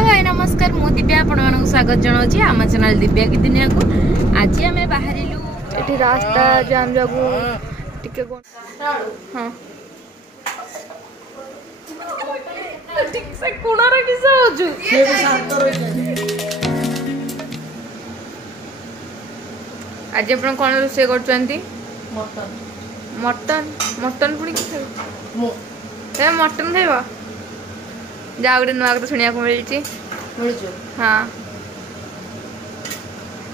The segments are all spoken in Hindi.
हाय नमस्कार मु दिव्या आपण स्वागत जनाऊँ आम चैनल दिव्या की दुनिया को। आज आम बाहर ये रास्ता जाम जागू टिके हाँ ठीक से कोणार किसे होजु ये भी शांत आज आपण कोन रोसे करछंती मटन मटन मटन पुणी कि खाइबो मु ए मटन खाइबो जा गोटे नुआ कथा शुणा मिली हाँ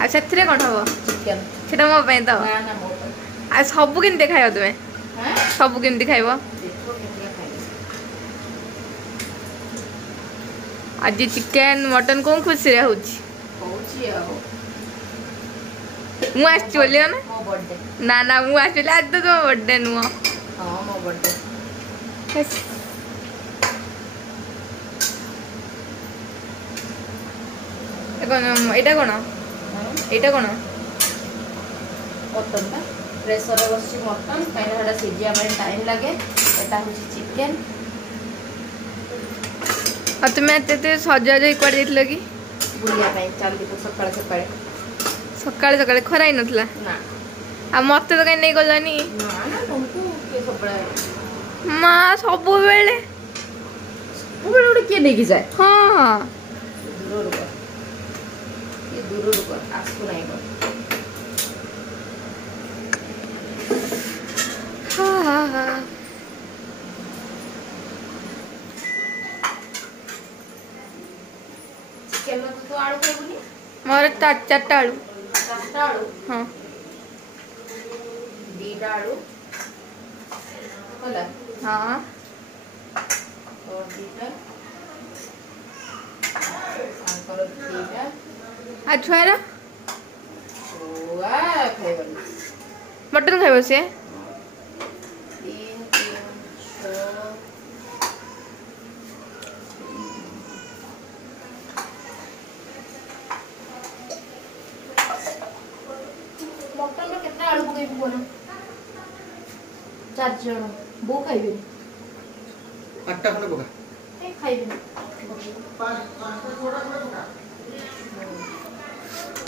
आ से कौन हम चिकेन से मो तो आ सब केमती खाइब तुम्हें सब केमती खाइब आज चिकेन मटन कौन खुशी रे होची मु आछि बोलियो ना ना मु आछि आज तो तुम बर्थडे नुआ हां मो बर्थडे एटा कोन एटा कोन मटन बा प्रेशर रे बसी मटन काइना हडा सिजिया में टाइम लागे एटा होची चिकेन आ तुमे एते सजा जई कर देथिल की बुलिया पे चल दी सकाळ सकाळ सकाळ सकाळ खराई नथला ना आ मते तो काई नै गलानी ना ना तुमको के सबळे मा सब बेले उडे के नै की जाय हां दूर दूर कर आसु नहीं कर हां हां चिकेन में तो आलू खाइबुनी मोर चारटा आलू हां दीटा आलू होला हां और दीटा सांकर दीटा छुआर मटन खाइब से मटन में कितना आलू पकई बोला 4 जण बो खाइबे 8टा खंड पका ए खाइबे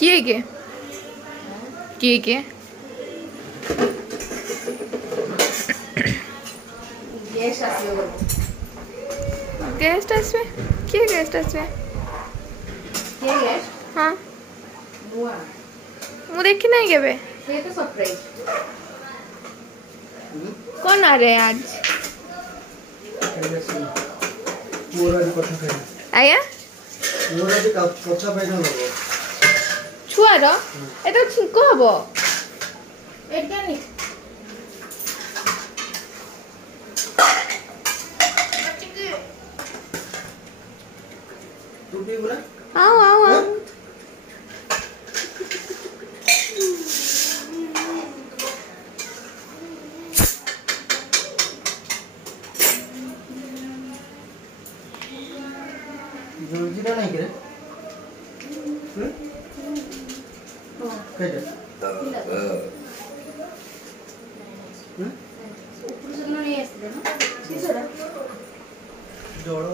किए के गेस्ट आसबे किए गेस्ट आसबे के गेस्ट हां बुआ मु देखि नहीं केबे ये तो सरप्राइज कौन आ रहे आज पूरा भी कथा खाइ आया पूरा भी कथा पैसा लगो छुआर ए तो छिको हबो एटा नि तू भी बोला आओ आओ आओ जोजीरा नहीं करे कैसे ऊपर से नहीं आसे ना सीसोड़ा जोड़ो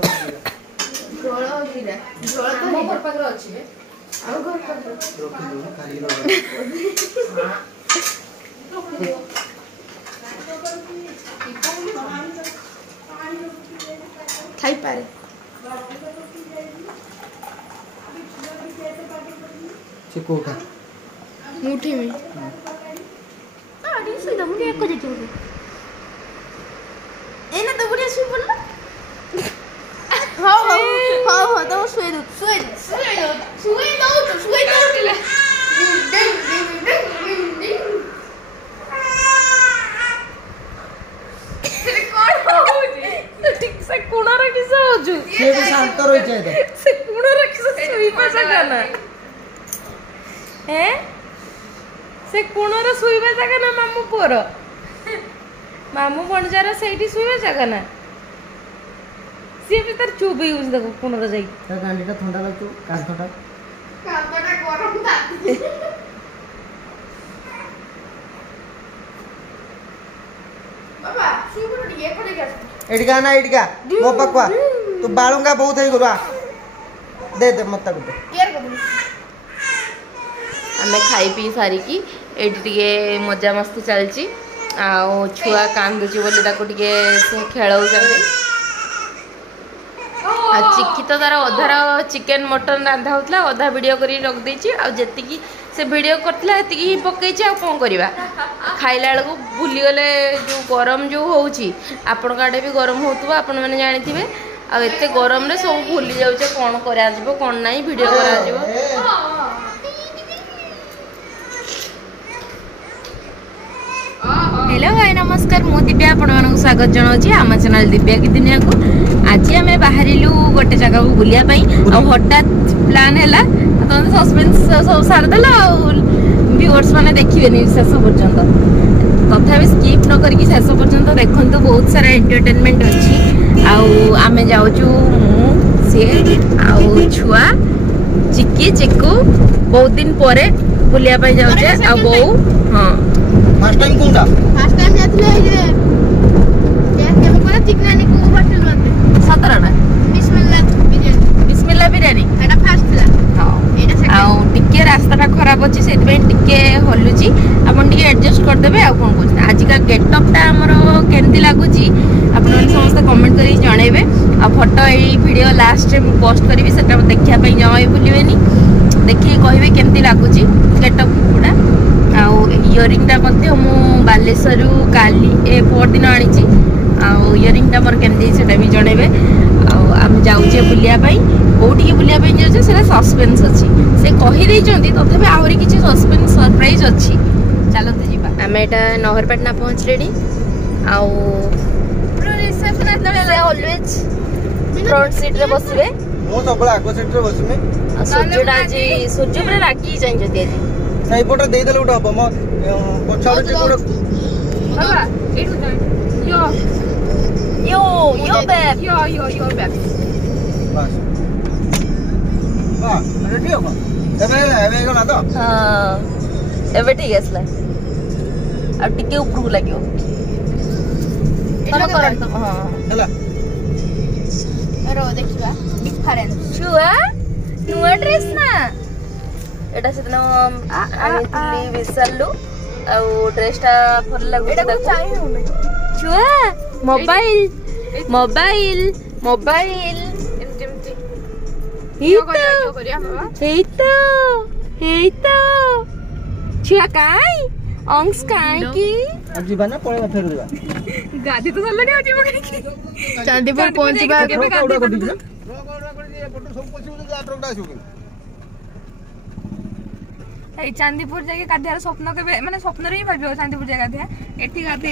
जोड़ो जीरा जोड़ो तो हम घर पाकर अछि आ घर पाकर रोकी दो खाली रहो खाई पारे चिको का मुठी में आडी सुई दम के एको जेती हो एना तो बुढ़िया सुई पड़ला हां तो सुई दो ठीक से कोना रे किसे होजु से भी शांत रह जाए से कोना रे किसे सुई पैसा गाना हैं से कोना रे सुई पैसा गाना मामू पोर मामू बणजार सेठी सुई पैसा गाना सी भी तर चुप यूज देखो कोना रे जाई त गांडीटा ठंडा लागतो कांतटा गरम ताती बाबा सुई कोना ये पड़े गया एडगा ना एडगा मो पकवा तू बाळुंगा बहुत है गुरु दे दे मत दे आमे खाई पी सारिकी एटी टिके मजा मस्ती चलची आ छुआ कांदुची बोली ताको टिके से खेलाउछन्ती आ चिक्की तो तार अधार चिकेन मटन रांधा होतला अधा वीडियो करी रख देची आ जेतिकी से वीडियो करतला हेतिकी ही पकेची आ कोन करबा खाइला बेलू भूली गले जो गरम जो होउची आपण काडे भी गरम होतबा आपण माने जानिथिबे आ एते गरम रे सब भूली जाउचे कोन करा जिवो कोन नाही वीडियो करा जिवो हेलो हाय नमस्कार मु दिव्या आपण मानक स्वागत जनाउची आम चैनल दिव्या की दुनिया को आज आम बाहरिलु गोटे जगह को बुलिया पई आ हठात प्लान हैला तो सस्पेंस सब सार देला व्यूअर्स माने देखिबेनी शेष पर्यंत तथापि स्किप न करके शेष पर्यंत देखंतु बहुत सारा एंटरटेनमेंट अछि आ आमे जाउचु से आ छुआ चिक्की चिक्कू बहुत दिन परे बुलिया पई जाउचे आ बौ हां फर्स्ट टाइम कोनटा फर्स्ट टाइम जातले जे केम पर चिकनानी को होटल में 17 ना बिस्मिल्लाह बिरयानी एटा फर्स्ट ला हां एटा सेकंड आ टिके रास्ता खराब अछि सेति पे टिके हल्लुची आपण टिके एडजस्ट कर देबे आ कोन कोछ आज का गेटअप टा हमरो केमती लागुची आपण समस्त कमेंट करी जणेबे आ फोटो ए वीडियो लास्ट में पोस्ट करबी सेटा देखिया पे जमाई भूलिबेनी देखि कहबे केमती लागुची गेटअप पुडा आ इयरिंग टा मते मु बालेश्वर काली ए पोर दिन आनीची आ इयरिंग टा मोर केमती सेटा भी जणेबे आ हम जाउचे बुलिया पई कोठी के बुलिया पई जाउचे सेला सस्पेंस अछि से कहि दै जंती तथबे आवरी किछि सस्पेंस सरप्राइज अछि चलते जीबा हम एटा नहरपटना पहुंच रेडी आ प्रो रिसेप्शन आतले ऑलवेज फ्रंट सीट रे बसबे मो सबला आगो सीट रे बसमे सूर्यडा जी सूर्य पर राखी जाइन जति आज सही फोटो दे देले उठा हम पछाड़ के कोड बाबा एठु जाइन यो बैब यो बैब बस हां रेडी हो एबे गला तो हां एबे ठीक आसला आ टिके ऊपर लागियो तम करन तो हां हला रो देखिबा डिफरेंस छुआ नुआ ड्रेस ना एटा सेदिन आनी विसल्लु आ ड्रेस टा फर लागु एटा को चाहिए होने छुआ मोबाइल छुआ काई अंग्स काई की आज जीवा पळे फेर दिबा गादी तो चलले आज मगे चांदीपुर पहुंचबा फोटो सब पछी ट्रकटा आसु ए चांदीपुर जाके गाधियार स्वप्न के माने स्वप्न रे ही भाबियो चांदीपुर जाके गाधिया एठी गाधे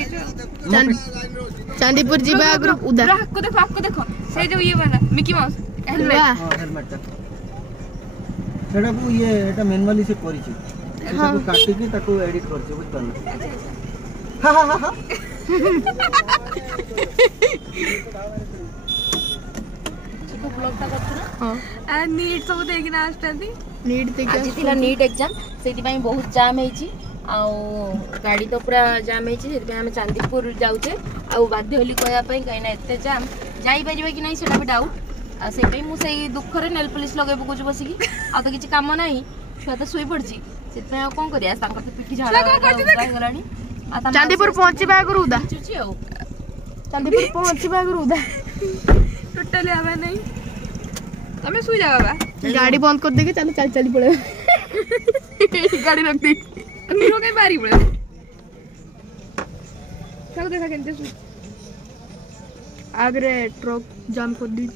चांदीपुर जीवा अगर उधर आपको देखो से जो ये वाला मिकी माउस हेलमेट हेलमेट सेटा को ये एटा मैनुअली से करिछि एटा को काटि के ताको एडिट करछि बुझ पन हां ब्लॉग ता करछ ना हां आ नीट सब देखिना आस्तादी नीट देखि आज थिला नीट एग्जाम सेति पई बहुत जाम हेछि आ गाड़ी तो पूरा जाम हेछि सेति पई हम चांदीपुर जाउचे आ बाध्य होली कहया पई कहिना एते जाम जाई परिबे कि नहीं सेटा भी डाउट आ से पई मु सेई दुख रे नेल पुलिस लगे पकोज बसी की आ तो किछि काम नाही छुआ तो सोई पड़छि सेति पई कोन करिया तांकर तो पिठी झाड़ा गलानी आ चांदीपुर पहुंचबा अगर उदा चुची आ चांदीपुर पहुंचबा अगर उदा टोटली आवे नहीं तमे सुई जा बाबा गाड़ी बंद कर देके चल पड़े गाड़ी रख दे नीरो कहीं बारी पड़े सब देखा केनते सु आगरे ट्रक जाम कर दी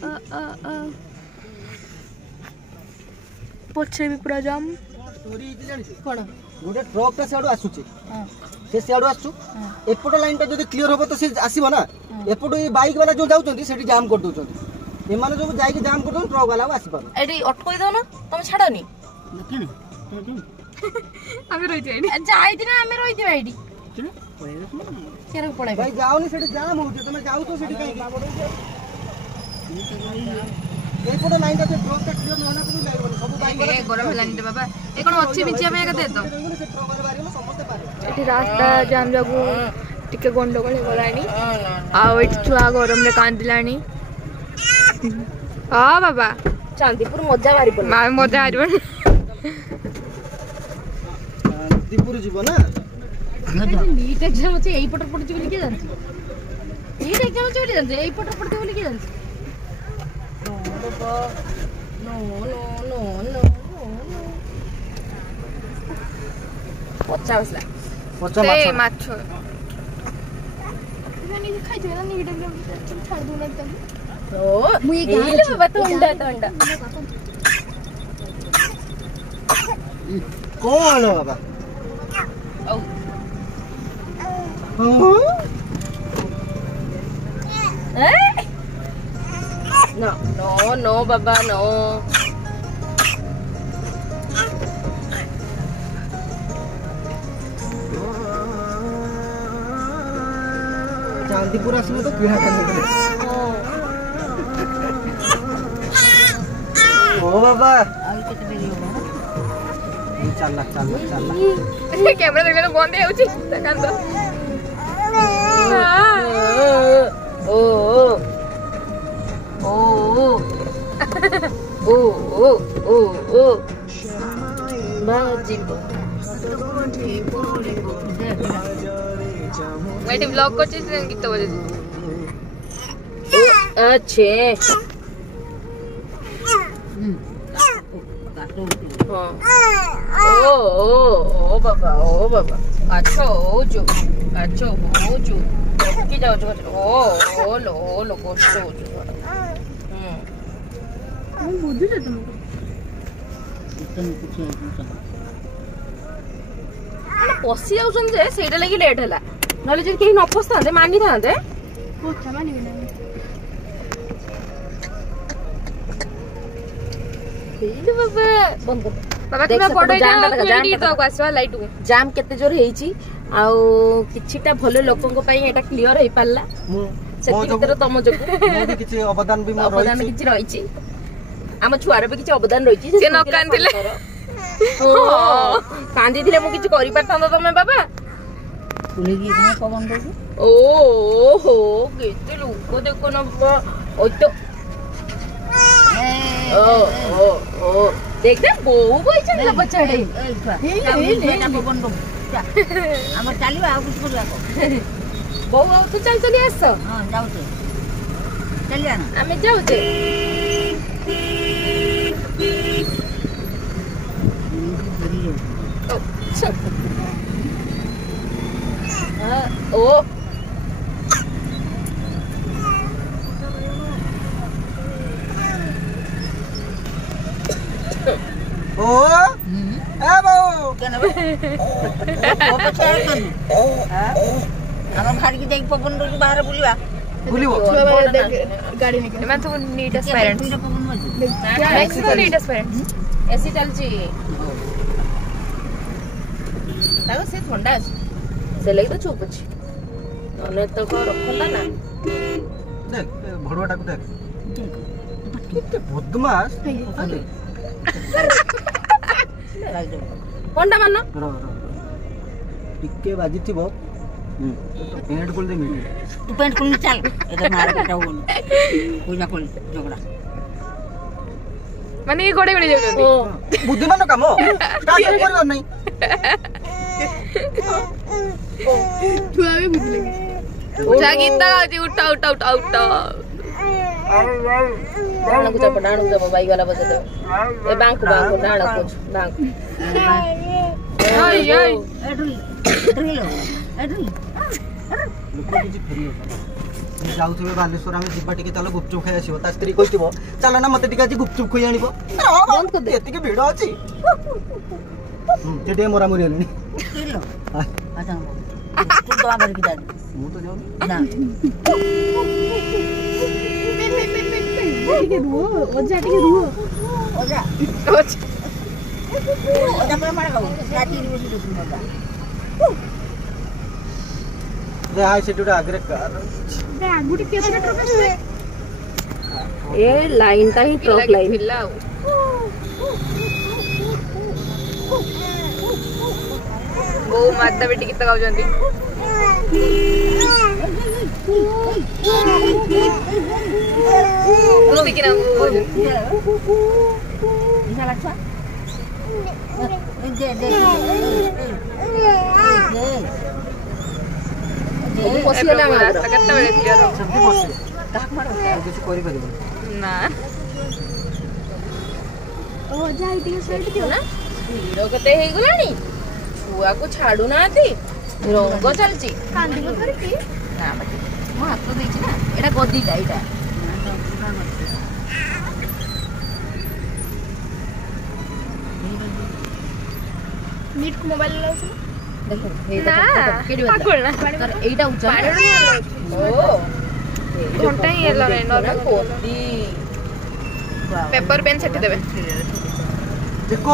पछे भी पूरा जाम स्टोरी इति जानि कोन गोटे ट्रक ता सेडो आसुची से सेडो आसु एपट लाइन ता जदी क्लियर होबो तो से आसीबो ना एपट ये बाइक वाला जो जाउचंती सेठी जाम कर दोचंती ए माने जो जाई के जाम कर दो ट्रक वाला आसी पारो एडी अटकोई दो ना तुम छाड़ोनी किनी आमे रहिति आइडी जाई दिना आमे रहिति आइडी किनी केरा पड़ाई भाई जाओनी सेठी जाम होउचे तुम जाउ तो सेठी काई एपट लाइन ता ट्रक ता क्लियर न होना तो लागबो सब बाइक वाला गरम हेलानी रे बाबा ए कोन अच्छी बिचिया में दे दो से ट्रक वाला बारी समस्त पारे एठी रास्ता जाम जागु टिके गंडगोल हे गलानी आ एठी छुआ गरम रे कांदिलानी हां बाबा ଚାନ୍ଦିପୁର ମଜା ଭାରି ପଡିବ। ମା ମଜା ହାରିବ ଚାନ୍ଦିପୁର ଯିବ ନା नीट एग्जाम ଅଛି ଏଇ ପଟ ପଡୁଛି ବୋଲି କିଏ ଜାଣିଛି? नीट एग्जाम ଅଛି ବୋଲି ଜାଣିଛି, ଏଇ ପଟ ପଡୁଛି ବୋଲି କିଏ ଜାଣିଛି? नो नो नो नो ପଚା ବସିଲା ପଚା ସେ ମାଛ ମାଛ ଖାଇଥିବେ ନା ନିଟ୍ ଏକ୍ଜାମ ଛାଡ଼ି ଦଉନାହାନ୍ତି ତାଙ୍କୁ। ଓ ମୁଁ ଏଇ ଗାଁରେ ବାବା ତ ଅଣ୍ଡା କଣ ବାବା ଆଉ No, no, no, Baba, no. Chandipur ଆସିବ ତ କିଣା ଖାଲି ଓ ବାବା ଚାଲ କ୍ୟାମେରା ଦେଖିଲେ ବନ୍ଦ ହେଇଯାଉଛି ତା କାନ୍ଦ ମୁଁ ଏଠି ବ୍ଲଗ କରୁଛି ଗୀତ ବଜେଇଛି अच्छे ओ बाबा अच्छो हो जो की जाओ ओ लो गोष्ट हो जो ବୁଝୁଛ ତମେ ପଶି ଯାଉଛନ୍ତି ଯେ ସେଇଟା ଲାଗି ଲେଟ୍ ହେଲା ନହେଲେ ଯଦି କେହି ନ ପଶିଥାନ୍ତେ ମାନିଥାନ୍ତେ କଥା ମାନିବି ନା ଜାମ୍ କେତେ ଜୋର ହେଇଛି ଆଉ କିଛିଟା ଭଲ ଲୋକଙ୍କ ପାଇଁ ଏଟା କ୍ଲିୟର ହେଇ ପାରିଲା ସେତିକି ଭିତରେ ତମ ଯୋଗୁ କିଛି ଅବଦାନ ବି ଅବଦାନ କିଛି ରହିଛି ଆମ ଛୁଆର ବି କିଛି ଅବଦାନ ରହିଛି ସେ ନ କାନ୍ଦିଲେ କାନ୍ଦିଥିଲେ ମୁଁ କିଛି କରିପାରିଥାନ୍ତ ତମେ ବାବା ଓହୋ କେତେ ଲୋକ ଦେଖ ନବ देख बोऊ बइछन ल पछाडे हमर चालिबा आ कुछ करला बोऊ आ तू चल चली आस हां जाऊ छे चलिया ना हमें जाऊ छे ओ ओ ए बाऊ केने बे ओ पछाडे कर हां हम भारी के जाई पवन रो बाहर बुलिबा बुलिबो गाड़ी में मैं तो नीटेस्ट पेरेंट्स मैक्सिमम नीटेस्ट पेरेंट्स ऐसी चलची ताको से ठंडा अछि से लगी तो चुप अछि अने तो को रखला ना देख भड़वाटा को देख कितने बदमाश कोंडा मानो रो टिके बाजी थिबो तो पेंट खोल दे मिली तू पेंट खोल चल एदा मार बेटा हो कोई ना खोल झगड़ा माने ये गोड़े गोड़े जाउछन ओ बुद्धिमान काम स्टार्ट करबो नहीं छुआ भी बुझ लगे जा गीता गाउची उठा उठा उठा उठा डाण को बाई वाला बजे दे ए बांक डाण को बांक आई आई जाउथबे बालेश्वर हम जिबा टिके चलो गुपचुप खाइ आसीबो ता स्त्री कहितबो चलो ना मते टिके आज गुपचुप खोइ आनिबो बंद कर दे एतिके भिड़ अछि तेटे मोरा मोरी हलनी किलो अच्छा तू दवा भर के जा मु तो जाऊ ना ଟିକେ ରୁହ ଅଜା ଟିକେ ରୁହ ओजा पर मार खाऊ राती बसी तो मजा दे हाय सेटुडा आगरे कार दे आगुटी केते ट्रक है ए लाइन ता ही ट्रक लाइन हिला वो माता बेटी गीत गाउछंती ତୁ ଦେଖିନା ଇସା ଲାଗଛା ଦେ ବସିଗଲେ ଆମେ ରାସ୍ତା କେତେବେଳେ କ୍ଲିୟର ହବ ସେମିତି ବସିବେ ଆଉ କିଛି କରିପାରିବନି ନା ଓ ଯାଇ ଟିକେ ସାଇଡ ଦିଅ ନା ଭିଡ଼ କେତେ ହେଇଗଲାଣି ଛୁଆକୁ ଛାଡୁନାହାନ୍ତି ରଙ୍ଗ ଚାଲିଛି କାନ୍ଦିବ ଧରିକି ନା ବାକି ମୁଁ ହାତ ଦେଇଛି ନା ଏଇଟା ଗଦିଟା ଏଇଟା नीट को मोबाइल लाउछ ଦେଖ ନା ପାଗଳ ନା ଏଇଟା ଉଚ୍ଚା ଓ ଘଣ୍ଟା ହିଁ ହେଲା ରେ ଗଦି ପେପର ପେନ୍ ସେଠି ଦେବେ ଦେଖ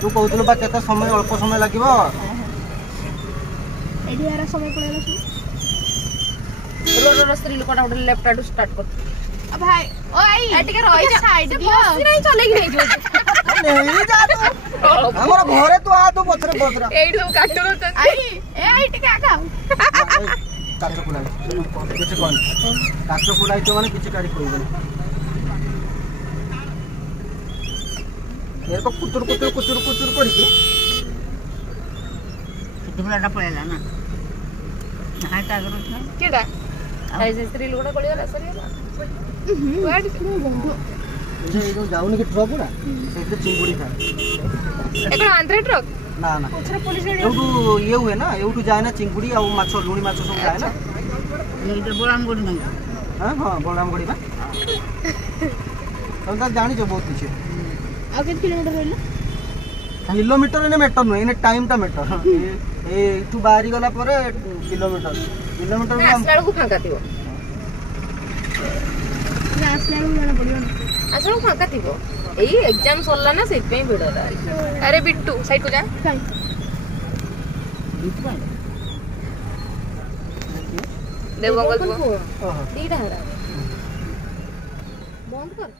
ତୁ କହୁଥିଲୁ ବା କେତେ ସମୟ ଅଳ୍ପ ସମୟ ଲାଗିବ ଏଠି ଆର ସମୟ ପଳେଇଲା ରୋଡର ସ୍ତ୍ରୀ ଲୋକଟା ଗୋଟେ ଲେଫ୍ଟ ଆଡୁ ଷ୍ଟାର୍ଟ କର ଭାଇ ଓ ଆଇ ଟିକେ ରହି ଯା ସାଇଡ ଦିଅ ନାଇଁ ଚଲେଇକି ନେଇଯିବ ନେଇ ଯା ତୁ। ଆମର ଘରେ ତୁ ଆ ତୁ ପଛରେ ବସରା ଏଇଠି ସବୁ କାଟୁ ଦଉଛନ୍ତି ଆଇ ଏ ଆଇ ଟିକେ ଆକା କାଚ ଖୋଲା କିଛି କହନି କାଚ ଖୋଲା ହେଇଥିବ ମାନେ କିଛି କାଢି କହିବନି ଏରକ କୁଚୁର କୁଚୁର କୁଚୁର କୁଚୁର କରିକି ପିଲାଟା ପଳେଇଲା ନା ହାଇଟା ଆଗରୁ ଥିଲା କେଟା ଆଇ ସେ ସ୍ତ୍ରୀ ଲୋକଟା ପଳେଇଗଲା ସରିଗଲା କୁଆଡେ ବନ୍ଧୁ ଏଇ ଯୋଉ ଯାଉନି କି ଟ୍ରକ୍ ଗୁଡା ସେଇଥିରେ ଚିଙ୍ଗୁଡି ଥାଏ ଏକଣ ଆନ୍ଧ୍ରା ଟ୍ରକ୍ ପଛରେ ପୋଲିସ ଗାଡି ଏଉଠୁ ଇଏ ହୁଏ ନା ଏଉଠୁ ଯାଏ ନା ଚିଙ୍ଗୁଡି ଆଉ ମାଛ ଲୁଣି ମାଛ ସବୁ ଯାଏ ନା ଏଇଟା ବୋଳାମ ଗୋଡ଼ି ନାହିଁ ହଁ ହଁ ବଳରାମ ଗଡି ବା ତମେ ତାହେଲେ ଜାଣିଛ ବହୁତ କିଛି ଆଉ କେତେ କିଲୋମିଟର ରହିଲା କିଲୋମିଟର ଏନେ ମେଟର ନୁହେଁ ଏନେ ଟାଇମଟା ମେଟର ଏଇଠୁ ବାହାରି ଗଲା ପରେ କିଲୋମିଟର କିଲୋମିଟର ଆସିଲା ବେଳକୁ ଫାଙ୍କା ଥିବ ଆସିଲା ବେଳକୁ ଜଣା ପଡିବ ନା ଆସିଲା ବେଳକୁ ଫାଙ୍କା ଥିବ ଏଇ ଏକ୍ଜାମ ସରିଲା ନା ସେଇଥିପାଇଁ ଭିଡଟା ଆରେ ବିଟ୍ଟୁ ସାଇଡ କୁ ଯା କାଇଁ ଦେବଙ୍ଗଲ ପୁଅ ଓହୋ ଦିଟା ହେରା ବନ୍ଦ କର